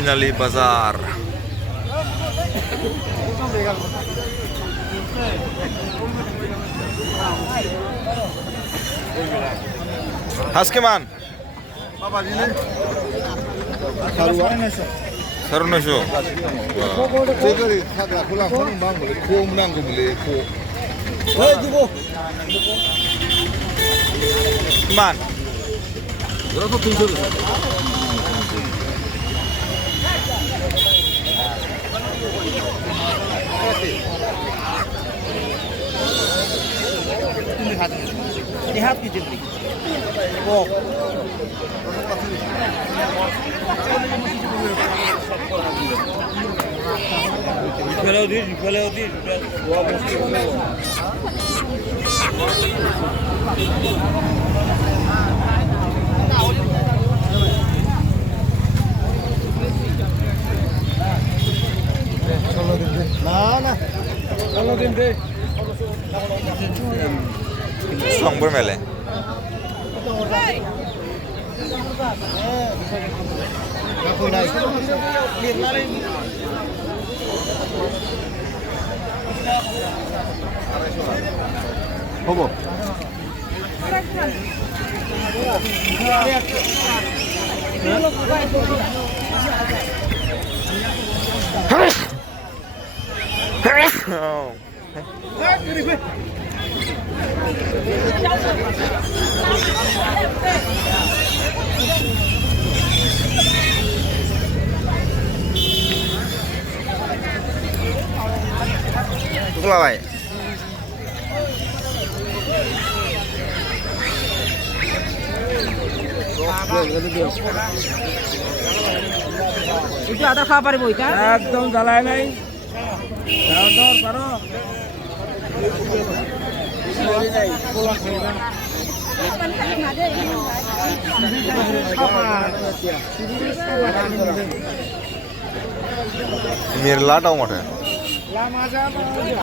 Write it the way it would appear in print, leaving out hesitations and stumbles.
Sinali Bazar. Haskeman. Sarunaso. Man. Lihat gitu. Oh. Kalau di. Kalau di. Songbur mele. Hobo. Oh. Kelawai. Itu ada খাওয়া পারবো এটা একদম জ্বালায় নাই দাও পারো Mirla tau mata.